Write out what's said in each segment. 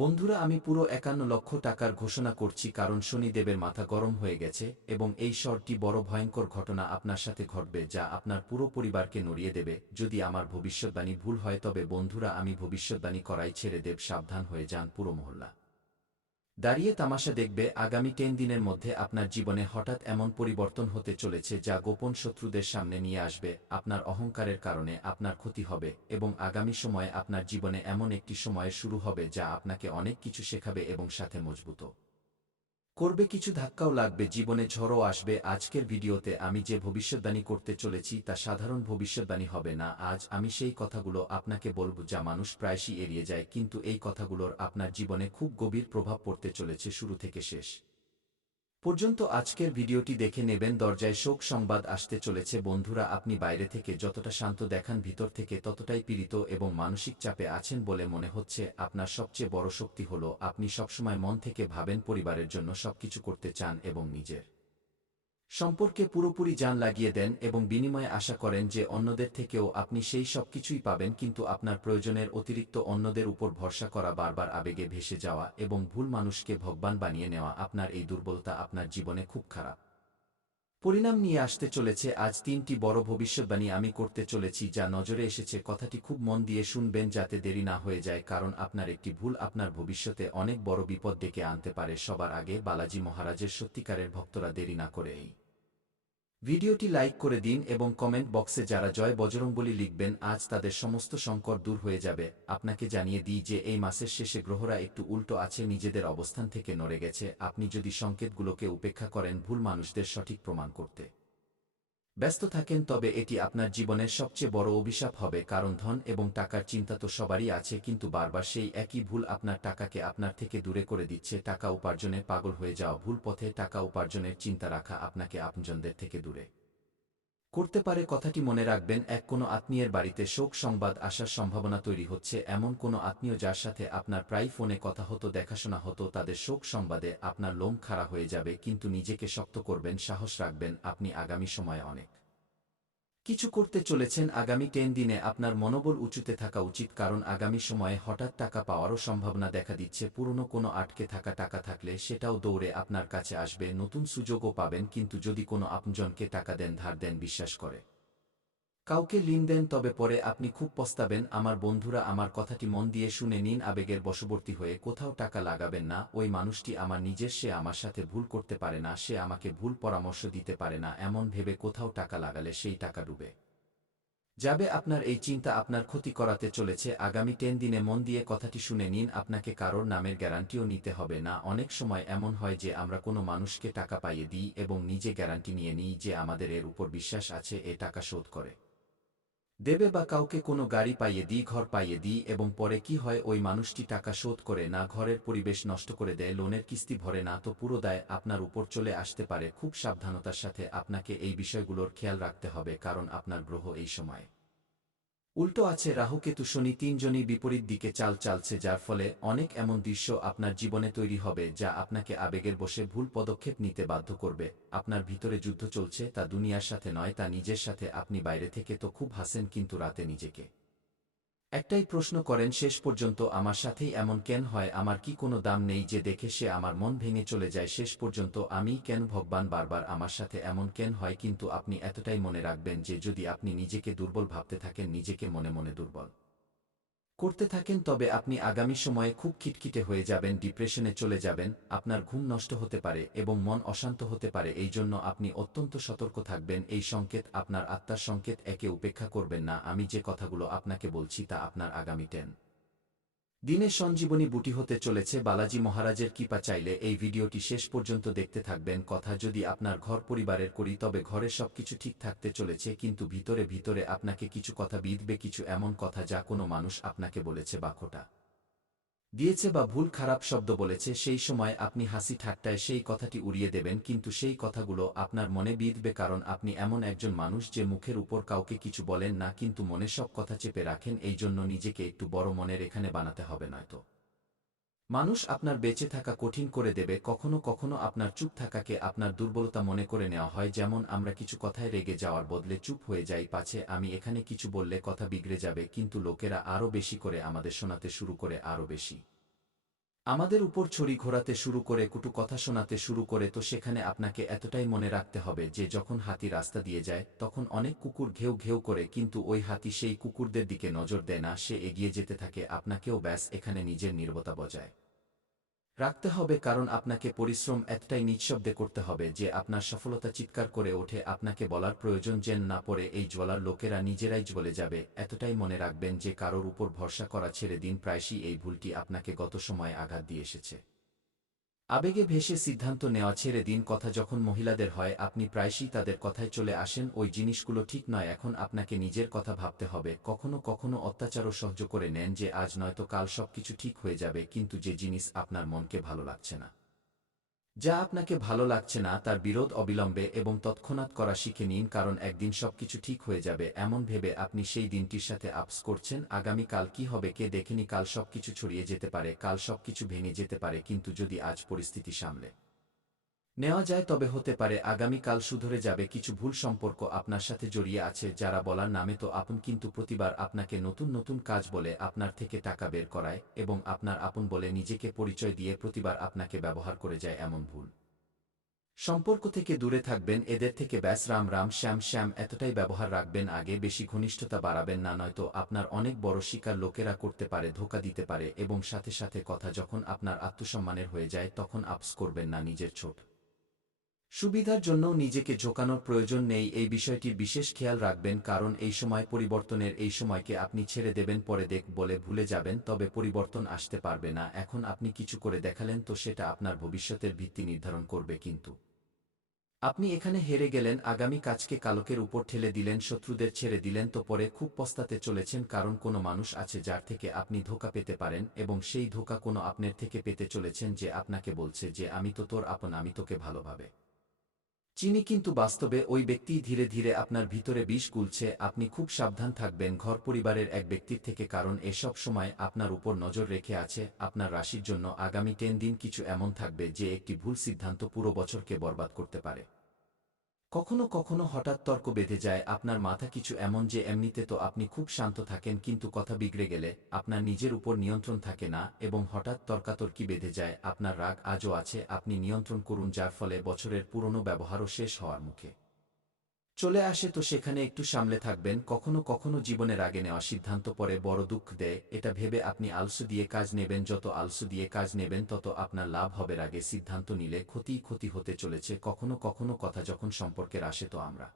বন্ধুরা, আমি পুরো একান্ন লক্ষ টাকার ঘোষণা করছি কারণ শনিদেবের মাথা গরম হয়ে গেছে এবং এই শর্টটি বড় ভয়ঙ্কর ঘটনা আপনার সাথে ঘটবে যা আপনার পুরো পরিবারকে নড়িয়ে দেবে। যদি আমার ভবিষ্যৎবাণী ভুল হয়, তবে বন্ধুরা, আমি ভবিষ্যৎবাণী করাই ছেড়ে দেব। সাবধান হয়ে যান পুরো মহল্লা দাঁড়িয়ে তামাশা দেখবে আগামী টেন দিনের মধ্যে আপনার জীবনে হঠাৎ এমন পরিবর্তন হতে চলেছে যা গোপন শত্রুদের সামনে নিয়ে আসবে, আপনার অহংকারের কারণে আপনার ক্ষতি হবে এবং আগামী সময়ে আপনার জীবনে এমন একটি সময় শুরু হবে যা আপনাকে অনেক কিছু শেখাবে এবং সাথে মজবুত। করবে কিছু ধাক্কাও লাগবে, জীবনে ঝড়ও আসবে। আজকের ভিডিওতে আমি যে ভবিষ্যৎবাণী করতে চলেছি তা সাধারণ ভবিষ্যৎবাণী হবে না। আজ আমি সেই কথাগুলো আপনাকে বলব যা মানুষ প্রায়শই এড়িয়ে যায়, কিন্তু এই কথাগুলোর আপনার জীবনে খুব গভীর প্রভাব পড়তে চলেছে, শুরু থেকে শেষ। পর্যন্ত আজকের ভিডিওটি দেখে নেবেন, দরজায় শোক সংবাদ আসতে চলেছে। বন্ধুরা, আপনি বাইরে থেকে যতটা শান্ত দেখান, ভিতর থেকে ততটাই পীড়িত এবং মানসিক চাপে আছেন বলে মনে হচ্ছে। আপনার সবচেয়ে বড় শক্তি হল, আপনি সবসময় মন থেকে ভাবেন পরিবারের জন্য সবকিছু করতে চান এবং নিজের। সম্পর্কে পুরোপুরি যান লাগিয়ে দেন এবং বিনিময়ে আশা করেন যে অন্যদের থেকেও আপনি সেই সব কিছুই পাবেন, কিন্তু আপনার প্রয়োজনের অতিরিক্ত অন্যদের উপর ভরসা করা বারবার আবেগে ভেসে যাওয়া এবং ভুল মানুষকে ভগবান বানিয়ে নেওয়া আপনার এই দুর্বলতা আপনার জীবনে খুব খারাপ। পরিণাম নিয়ে আসতে চলেছে আজ তিনটি বড় ভবিষ্যৎবাণী আমি করতে চলেছি যা নজরে এসেছে। কথাটি খুব মন দিয়ে শুনবেন যাতে দেরি না হয়ে যায়, কারণ আপনার একটি ভুল আপনার ভবিষ্যতে অনেক বড় বিপদ ডেকে আনতে পারে। সবার আগে বালাজি মহারাজের সত্যিকারের ভক্তরা দেরি না করে এই ভিডিওটি লাইক করে দিন এবং কমেন্ট বক্সে যারা জয় বজরংবলী লিখবেন, আজ তাদের সমস্ত সংকট দূর হয়ে যাবে। আপনাকে জানিয়ে দিই যে এই মাসের শেষে গ্রহরা একটু উল্টো আছে, নিজেদের অবস্থান থেকে নড়ে গেছে। আপনি যদি সংকেতগুলোকে উপেক্ষা করেন, ভুল মানুষদের সঠিক প্রমাণ করতে। ব্যস্ত থাকেন, তবে এটি আপনার জীবনের সবচেয়ে বড় অভিশাপ হবে, কারণ ধন এবং টাকার চিন্তা তো সবারই আছে, কিন্তু বারবার সেই একই ভুল আপনার টাকাকে আপনার থেকে দূরে করে দিচ্ছে, টাকা উপার্জনে পাগল হয়ে যাওয়া ভুল পথে, টাকা উপার্জনের চিন্তা রাখা আপনাকে আপনজনদের থেকে দূরে। করতে পারে কথাটি মনে রাখবেন, এক কোনো আত্মীয়ের বাড়িতে শোক সংবাদ আসার সম্ভাবনা তৈরি হচ্ছে, এমন কোনো আত্মীয় যার সাথে আপনার প্রায় ফোনে কথা হতো, দেখাশোনা হতো, তাদের শোক সংবাদে আপনার লোম খাড়া হয়ে যাবে, কিন্তু নিজেকে শক্ত করবেন, সাহস রাখবেন, আপনি আগামী সময়ে অনেক। কিছু করতে চলেছেন আগামী টেন দিনে আপনার মনোবল উঁচুতে থাকা উচিত কারণ আগামী সময়ে হঠাৎ টাকা পাওয়ারও সম্ভাবনা দেখা দিচ্ছে। পুরনো কোনো আটকে থাকা টাকা থাকলে সেটাও দৌড়ে আপনার কাছে আসবে, নতুন সুযোগও পাবেন, কিন্তু যদি কোনো আপনজনকে টাকা দেন, ধার দেন, বিশ্বাস করে। কাউকে লিন দেন, তবে পরে আপনি খুব পস্তাবেন, আমার বন্ধুরা আমার কথাটি মন দিয়ে শুনে নিন, আবেগের বশবর্তী হয়ে কোথাও টাকা লাগাবেন না, ওই মানুষটি আমার নিজের, সে আমার সাথে ভুল করতে পারে না, সে আমাকে ভুল পরামর্শ দিতে পারে না, এমন ভেবে কোথাও টাকা লাগালে সেই টাকা ডুবে। যাবে আপনার এই চিন্তা আপনার ক্ষতি করাতে চলেছে, আগামী টেন দিনে মন দিয়ে কথাটি শুনে নিন, আপনাকে কারোর নামের গ্যারান্টিও নিতে হবে না, অনেক সময় এমন হয় যে আমরা কোনো মানুষকে টাকা পাইয়ে দিই এবং নিজে গ্যারান্টি নিয়ে নিই যে আমাদের এর উপর বিশ্বাস আছে, এ টাকা শোধ করে। দেবে বা কাউকে কোনো গাড়ি পাইয়ে দিই ঘর পাইয়ে দিই এবং পরে কি হয় ওই মানুষটি টাকা শোধ করে না, ঘরের পরিবেশ নষ্ট করে দেয়, লোনের কিস্তি ভরে না, তো পুরো দায় আপনার উপর চলে আসতে পারে। খুব সাবধানতার সাথে আপনাকে এই বিষয়গুলোর খেয়াল রাখতে হবে, কারণ আপনার গ্রহ এই সময়। উল্টো আছে রাহু কেতু শনি তিনজনই বিপরীত দিকে চাল চালছে, যার ফলে অনেক এমন দৃশ্য আপনার জীবনে তৈরি হবে যা আপনাকে আবেগের বসে ভুল পদক্ষেপ নিতে বাধ্য করবে। আপনার ভিতরে যুদ্ধ চলছে, তা দুনিয়ার সাথে নয়, তা নিজের সাথে। আপনি বাইরে থেকে তো খুব হাসেন, কিন্তু রাতে নিজেকে। একটাই প্রশ্ন করেন, শেষ পর্যন্ত আমার সাথেই এমন কেন হয়? আমার কি কোনো দাম নেই যে দেখে সে আমার মন ভেঙে চলে যায়? শেষ পর্যন্ত আমি কেন ভগবান বারবার আমার সাথে এমন কেন হয়? কিন্তু আপনি এতটাই মনে রাখবেন যে যদি আপনি নিজেকে দুর্বল ভাবতে থাকেন, নিজেকে মনে মনে দুর্বল। করতে থাকেন তবে আপনি আগামী সময়ে খুব খিটখিটে হয়ে যাবেন, ডিপ্রেশনে চলে যাবেন, আপনার ঘুম নষ্ট হতে পারে এবং মন অশান্ত হতে পারে, এই জন্য আপনি অত্যন্ত সতর্ক থাকবেন, এই সংকেত আপনার আত্মার সংকেত একে উপেক্ষা করবেন না, আমি যে কথাগুলো আপনাকে বলছি তা আপনার আগামী টেন। দিনে সঞ্জীবনী বুটি হতে চলেছে, বালাজি মহারাজের কিপা চাইলে এই ভিডিওটি শেষ পর্যন্ত দেখতে থাকবেন। কথা যদি আপনার ঘর পরিবারের করি, তবে ঘরে সবকিছু ঠিক থাকতে চলেছে, কিন্তু ভিতরে ভিতরে আপনাকে কিছু কথা বিধবে, কিছু এমন কথা যা কোনো মানুষ আপনাকে বলেছে বা খোটা দিয়েছে বা ভুল খারাপ শব্দ বলেছে, সেই সময় আপনি হাসি ঠাট্টায় সেই কথাটি উড়িয়ে দেবেন, কিন্তু সেই কথাগুলো আপনার মনে বিঁধবে কারণ আপনি এমন একজন মানুষ যে মুখের উপর কাউকে কিছু বলেন না, কিন্তু মনে সব কথা চেপে রাখেন এই জন্য নিজেকে একটু বড় মনের এখানে বানাতে হবে নয়তো। মানুষ আপনার বেঁচে থাকা কঠিন করে দেবে, কখনো কখনো আপনার চুপ থাকাকে আপনার দুর্বলতা মনে করে নেওয়া হয়, যেমন আমরা কিছু কথায় রেগে যাওয়ার বদলে চুপ হয়ে যাই, পাছে আমি এখানে কিছু বললে কথা বিগড়ে যাবে, কিন্তু লোকেরা আরও বেশি করে আমাদের শোনাতে শুরু করে আরও বেশি। আমাদের উপর ছড়ি ঘোরাতে শুরু করে, কুটু কথা শোনাতে শুরু করে, তো সেখানে আপনাকে এতটাই মনে রাখতে হবে যে যখন হাতি রাস্তা দিয়ে যায়, তখন অনেক কুকুর ঘেউ ঘেউ করে, কিন্তু ওই হাতি সেই কুকুরদের দিকে নজর দেয় না, সে এগিয়ে যেতে থাকে, আপনাকেও ব্যাস এখানে নিজের নির্বতা বজায়। রাখতে হবে কারণ আপনাকে পরিশ্রম এতটাই নিঃশব্দে করতে হবে যে আপনার সফলতা চিৎকার করে ওঠে, আপনাকে বলার প্রয়োজন যেন না পড়ে, এই জ্বলার লোকেরা নিজেরাই জ্বলে যাবে। এতটাই মনে রাখবেন যে কারোর উপর ভরসা করা ছেড়ে দিন, প্রায়শই এই ভুলটি আপনাকে গত সময়ে আঘাত দিয়ে এসেছে। আবেগে ভেসে সিদ্ধান্ত নেওয়া ছেড়ে দিন কথা যখন মহিলাদের হয়, আপনি প্রায়শই তাদের কথায় চলে আসেন, ওই জিনিসগুলো ঠিক নয়, এখন আপনাকে নিজের কথা ভাবতে হবে। কখনো কখনো অত্যাচারও সহ্য করে নেন যে, আজ নয়তো কাল সবকিছু ঠিক হয়ে যাবে, কিন্তু যে জিনিস আপনার মনকে ভালো লাগছে না। যা আপনাকে ভালো লাগছে না, তার বিরোধ অবিলম্বে এবং তৎক্ষণাৎ করা শিখে নিন, কারণ একদিন সবকিছু ঠিক হয়ে যাবে। এমন ভেবে আপনি সেই দিনটির সাথে আপস করছেন, আগামী কাল কি হবে, কে দেখেনি, কাল সবকিছু ছড়িয়ে যেতে পারে, কাল সবকিছু ভেঙে যেতে পারে, কিন্তু যদি আজ পরিস্থিতি সামলে। নেওয়া যায়, তবে হতে পারে আগামীকাল সুধরে যাবে কিছু ভুল সম্পর্ক আপনার সাথে জড়িয়ে আছে যারা বলার নামে তো আপন কিন্তু প্রতিবার আপনাকে নতুন নতুন কাজ বলে আপনার থেকে টাকা বের করায় এবং আপনার আপন বলে নিজেকে পরিচয় দিয়ে প্রতিবার আপনাকে ব্যবহার করে যায় এমন ভুল। সম্পর্ক থেকে দূরে থাকবেন, এদের থেকে ব্যাস রাম রাম শ্যাম শ্যাম এতটাই ব্যবহার রাখবেন, আগে বেশি ঘনিষ্ঠতা বাড়াবেন না, নয়তো আপনার অনেক বড় শিকার লোকেরা করতে পারে, ধোকা দিতে পারে এবং সাথে সাথে কথা যখন আপনার আত্মসম্মানের হয়ে যায়, তখন আপস করবেন না নিজের ছোট। সুবিধার জন্য নিজেকে ঝোকানোর প্রয়োজন নেই, এই বিষয়টির বিশেষ খেয়াল রাখবেন, কারণ এই সময় পরিবর্তনের এই সময়কে আপনি ছেড়ে দেবেন, পরে দেখ, বলে ভুলে যাবেন, তবে পরিবর্তন আসতে পারবে না, এখন আপনি কিছু করে দেখালেন তো সেটা আপনার ভবিষ্যতের ভিত্তি নির্ধারণ করবে কিন্তু। আপনি এখানে হেরে গেলেন, আগামী কাজকে কালকের উপর ঠেলে দিলেন, শত্রুদের ছেড়ে দিলেন, তো পরে খুব পস্তাতে চলেছেন, কারণ কোনো মানুষ আছে যার থেকে আপনি ধোকা পেতে পারেন, এবং সেই ধোকা কোনো আপনার থেকে পেতে চলেছেন যে আপনাকে বলছে যে, আমি তো তোর আপন, আমি তোকে ভালোভাবে চিনি কিন্তু বাস্তবে ওই ব্যক্তি ধীরে ধীরে আপনার ভিতরে বিষ গুলছে, আপনি খুব সাবধান থাকবেন, ঘর পরিবারের এক ব্যক্তির থেকে কারণ এসব সময় আপনার উপর নজর রেখে আছে, আপনার রাশির জন্য আগামী টেন দিন কিছু এমন থাকবে যে একটি ভুল সিদ্ধান্ত পুরো বছরকে বরবাদ করতে পারে। কখনো কখনো হঠাৎ তর্ক বেঁধে যায়, আপনার মাথা কিছু এমন যে এমনিতে তো আপনি খুব শান্ত থাকেন কিন্তু কথা বিগড়ে গেলে আপনার নিজের উপর নিয়ন্ত্রণ থাকে না এবং হঠাৎ তর্কাতর্কি বেঁধে যায়, আপনার রাগ আজও আছে, আপনি নিয়ন্ত্রণ করুন যার ফলে বছরের পুরনো ব্যবহারও শেষ হওয়ার মুখে। চলে আসে তো সেখানে একটু সামলে থাকবেন, কখনো কখনো জীবনের আগে নেওয়া সিদ্ধান্ত পরে বড় দুঃখ দেয়, এটা ভেবে আপনি আলসু দিয়ে কাজ নেবেন, যত আলসু দিয়ে কাজ নেবেন, তত আপনার লাভ হবে আগে সিদ্ধান্ত নিলে ক্ষতি ক্ষতি হতে চলেছে, কখনো কখনো কথা যখন সম্পর্কের আসে তো আমরা।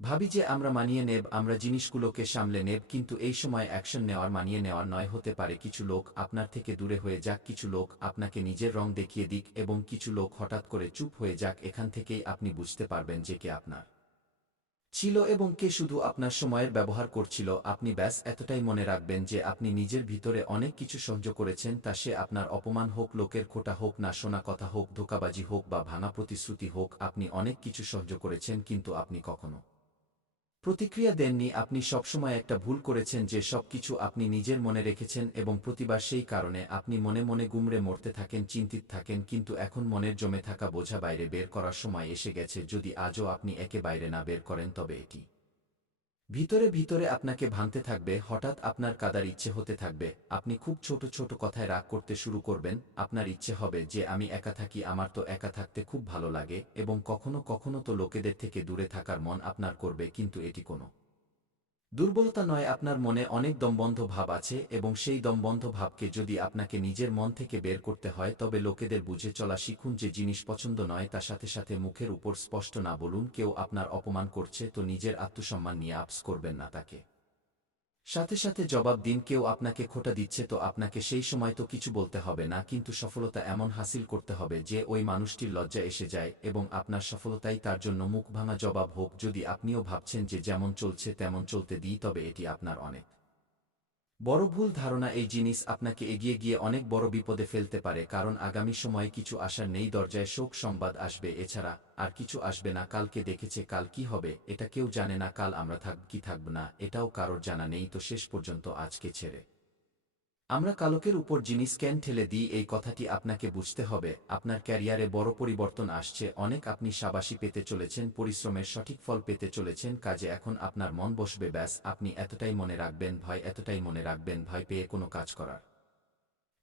ভাবি যে আমরা মানিয়ে নেব, আমরা জিনিসগুলোকে সামলে নেব, কিন্তু এই সময় অ্যাকশন নেওয়ার, মানিয়ে নেওয়ার নয়, হতে পারে কিছু লোক আপনার থেকে দূরে হয়ে যাক, কিছু লোক আপনাকে নিজের রং দেখিয়ে দিক, এবং কিছু লোক হঠাৎ করে চুপ হয়ে যাক, এখান থেকেই আপনি বুঝতে পারবেন যে কে আপনার। ছিল এবং কে শুধু আপনার সময়ের ব্যবহার করছিল, আপনি ব্যাস এতটাই মনে রাখবেন যে আপনি নিজের ভিতরে অনেক কিছু সহ্য করেছেন, তা সে আপনার অপমান হোক, লোকের খোটা হোক, না শোনা কথা হোক, ধোকাবাজি হোক বা ভাঙা প্রতিশ্রুতি হোক, আপনি অনেক কিছু সহ্য করেছেন, কিন্তু আপনি কখনো প্রতিক্রিয়া দেননি আপনি সবসময় একটা ভুল করেছেন যে সব কিছু আপনি নিজের মনে রেখেছেন এবং প্রতিবার সেই কারণে আপনি মনে মনে গুমড়ে মরতে থাকেন, চিন্তিত থাকেন, কিন্তু এখন মনের জমে থাকা বোঝা বাইরে বের করার সময় এসে গেছে, যদি আজও আপনি একে বাইরে না বের করেন তবে এটি ভিতরে ভিতরে আপনাকে ভাঙতে থাকবে, হঠাৎ আপনার কাদার ইচ্ছে হতে থাকবে। আপনি খুব ছোট ছোট কথায় রাগ করতে শুরু করবেন, আপনার ইচ্ছে হবে যে আমি একা থাকি, আমার তো একা থাকতে খুব ভালো লাগে, এবং কখনো কখনো তো লোকেদের থেকে দূরে থাকার মন আপনার করবে, কিন্তু এটি কোনো দুর্বলতা নয়, আপনার মনে অনেক দমবন্ধ ভাব আছে এবং সেই দমবন্ধ ভাবকে যদি আপনাকে নিজের মন থেকে বের করতে হয়, তবে লোকেদের বুঝে চলা শিখুন যে জিনিস পছন্দ নয়, তার সাথে সাথে মুখের উপর স্পষ্ট না বলুন, কেউ আপনার অপমান করছে, তো নিজের আত্মসম্মান নিয়ে আপস করবেন না তাকে। সাথে সাথে জবাব দিন, কেউ আপনাকে খোটা দিচ্ছে তো আপনাকে সেই সময় তো কিছু বলতে হবে না, কিন্তু সফলতা এমন হাসিল করতে হবে যে ওই মানুষটির লজ্জা এসে যায় এবং আপনার সফলতাই তার জন্য মুখ ভাঙা জবাব হোক যদি আপনিও ভাবছেন যে যেমন চলছে তেমন চলতে দিই, তবে এটি আপনার অনেক। বড় ভুল ধারণা এই জিনিস আপনাকে এগিয়ে গিয়ে অনেক বড় বিপদে ফেলতে পারে, কারণ আগামী সময়ে কিছু আসার নেই, দরজায় শোক সংবাদ আসবে, এছাড়া আর কিছু আসবে না, কালকে দেখেছে, কাল কি হবে, এটা কেউ জানে না, কাল আমরা থাক, কি থাকব না, এটাও কারোর জানা নেই, তো শেষ পর্যন্ত আজকে ছেড়ে। আমরা কালকের উপর জিনিস ক্যান ঠেলে দিই, এই কথাটি আপনাকে বুঝতে হবে। আপনার ক্যারিয়ারে বড় পরিবর্তন আসছে। অনেক আপনি সাবাসী পেতে চলেছেন, পরিশ্রমের সঠিক ফল পেতে চলেছেন, কাজে এখন আপনার মন বসবে, ব্যাস, আপনি এতটাই মনে রাখবেন, ভয়, এতটাই মনে রাখবেন, ভয় পেয়ে কোনো কাজ করার।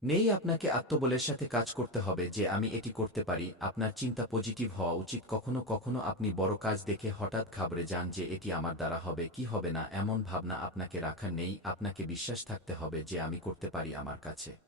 নেই আপনাকে আত্মবলের সাথে কাজ করতে হবে যে আমি এটি করতে পারি। আপনার চিন্তা পজিটিভ হওয়া উচিত। কখনো কখনো আপনি বড় কাজ দেখে হঠাৎ ঘাবড়ে যান যে এটি আমার দ্বারা হবে, কি হবে না, এমন ভাবনা আপনাকে রাখার নেই। আপনাকে বিশ্বাস থাকতে হবে যে আমি করতে পারি আমার কাছে।